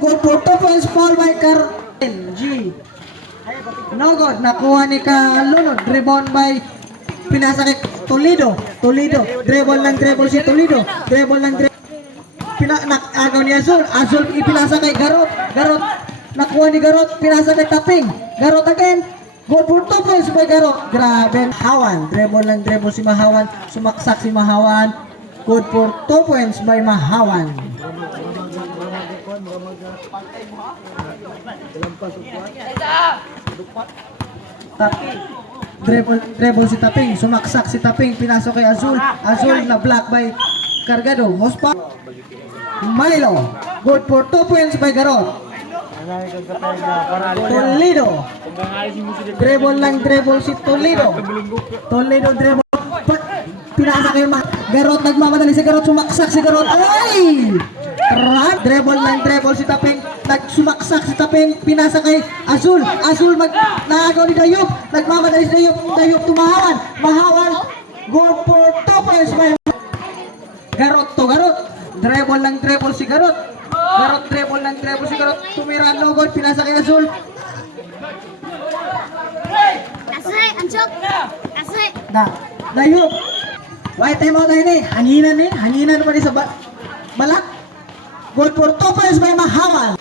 Two points, Paul by Car... G. No good. Nakuha ni Kalunod. Rebound by pinasa kay Toledo. Toledo. Dribble ng dribble si Toledo. Dribble ng dribble. Pina, nak, agaw ni Azul. Azul ipinasa Garot. Garot. Nakuha ni Garot. Pinasa kay Taping. Garot again. Good for two points by Garot. Grabe. Hawan. Dribble ng dribble si Mahawan. Sumaksak si Mahawan. Good for two points by Mahawan. Taping. Dribble, dribble si Taping. Sumaksak si Taping. Pinasok kay Azul. Azul na block by Cargado. Mospa. Milo. Good for two points by Garot. Toledo. Dribble lang dribble si Toledo. Toledo. Pa- Pinasa kay Ma- Garot. Nagmamadali si Garot. Sumaksak si Garot. Ay! Trap. Dribble lang dribble si Taping. Nagsumaksak si Taping. Pinasa kay Azul. Azul mag naagaw ni Dayop. Nagmamadali si Dayop. Dayop tumahawan. Mahawan. Good for two points by Garot to Garot. Dribble lang dribble si Garot. Garot dribble lang dribble si Garot. Tumira no good. Pinasa kay Azul. Asay, anchok. Asay. Na. Dayop. Why time out na ini? Hanginan ni. Hanginan pa ni sa ba balak. Good for two points by Mahawan.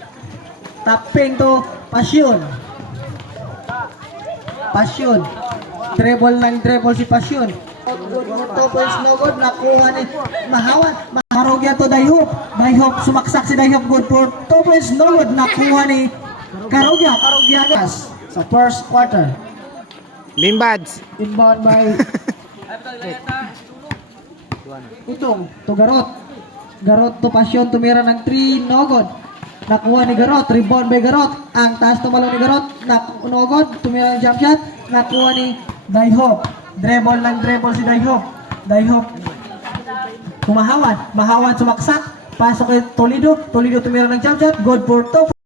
Taping to Pasyon. Pasyon. Dribble lang dribble si Pasyon. Good for two points no good. Nakuha ni Mahawan. Marugya to Dayop. Dayop sumaksak si Dayop. Good for two points no good. Nakuha ni Karugya. Karugya gas sa first quarter. Limbads. Inbound by Itong, to Garot. To Pasyon tumira ng 3 nogod. Nakuha ni Garot, rebound by Garot. Ang taas tumalo ni Garot, nak nogod, tumira ng jump shot. Nakuha ni Dayhop. Dribble lang dribble si Dayhop. Dayhop. Tumahawan, mahawan sumaksak. Pasok kay Toledo, Toledo tumira ng jump shot. Good for two.